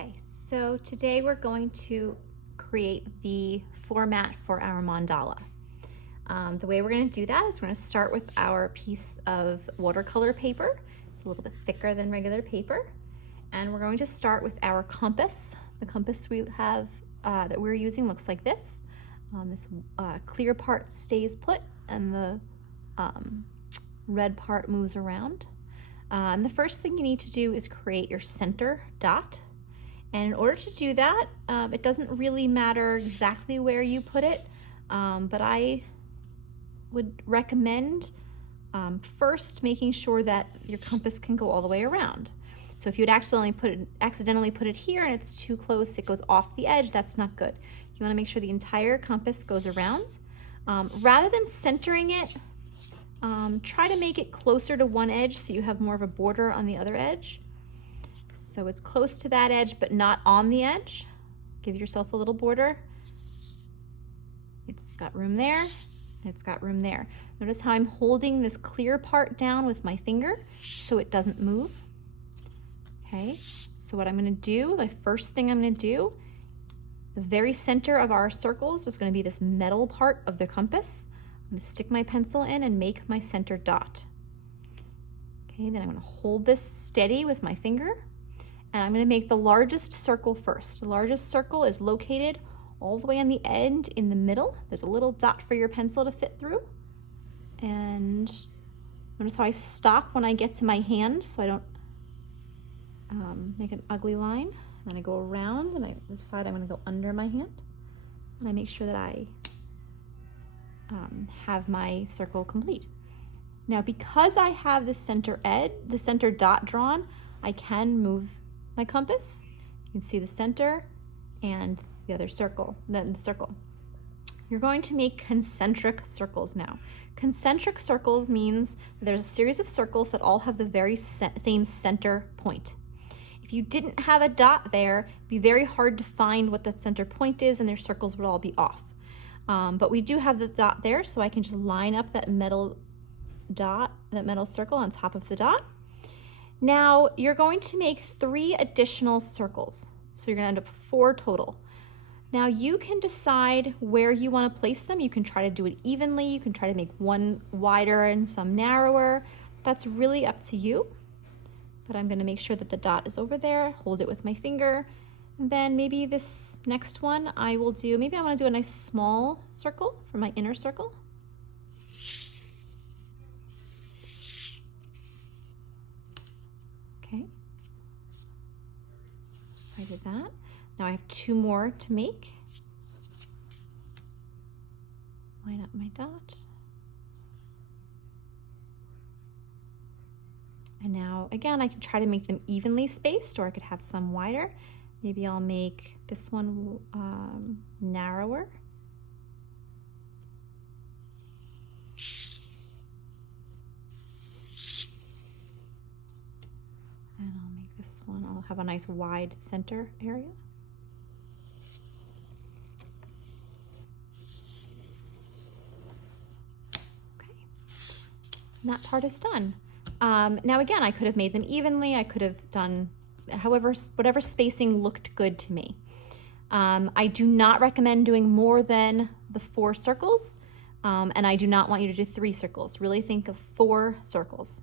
Okay, so today we're going to create the format for our mandala. The way we're going to do that is we're going to start with our piece of watercolor paper. It's a little bit thicker than regular paper. And we're going to start with our compass. The compass we have that we're using looks like this. This clear part stays put and the red part moves around. And the first thing you need to do is create your center dot. And in order to do that, it doesn't really matter exactly where you put it, but I would recommend first making sure that your compass can go all the way around. So if you would accidentally put it here and it's too close, it goes off the edge, that's not good. You want to make sure the entire compass goes around. Rather than centering it, try to make it closer to one edge so you have more of a border on the other edge. So it's close to that edge, but not on the edge. Give yourself a little border. It's got room there, and it's got room there. Notice how I'm holding this clear part down with my finger so it doesn't move. Okay, so what I'm gonna do, the first thing I'm gonna do, the very center of our circles is gonna be this metal part of the compass. I'm gonna stick my pencil in and make my center dot. Okay, then I'm gonna hold this steady with my finger. And I'm going to make the largest circle first. The largest circle is located all the way on the end in the middle. There's a little dot for your pencil to fit through. And notice how I stop when I get to my hand so I don't make an ugly line. Then I go around and I decide I'm going to go under my hand. And I make sure that I have my circle complete. Now because I have the center dot drawn, I can move my compass. You can see the center and the other circle, then the circle. You're going to make concentric circles now. Concentric circles means there's a series of circles that all have the very same center point. If you didn't have a dot there, it'd be very hard to find what that center point is and their circles would all be off. But we do have the dot there, so I can just line up that metal dot, that metal circle on top of the dot. Now you're going to make 3 additional circles. So you're gonna end up 4 total. Now you can decide where you wanna place them. You can try to do it evenly. You can try to make one wider and some narrower. That's really up to you. But I'm gonna make sure that the dot is over there, hold it with my finger. And then maybe this next one I will do, maybe I wanna do a nice small circle for my inner circle. Okay, so I did that. Now I have 2 more to make. Line up my dot. And now, again, I can try to make them evenly spaced, or I could have some wider. Maybe I'll make this one narrower. And I'll make this one, I'll have a nice wide center area. Okay, and that part is done. Now again, I could have made them evenly. I could have done whatever spacing looked good to me. I do not recommend doing more than the 4 circles, and I do not want you to do 3 circles. Really think of 4 circles.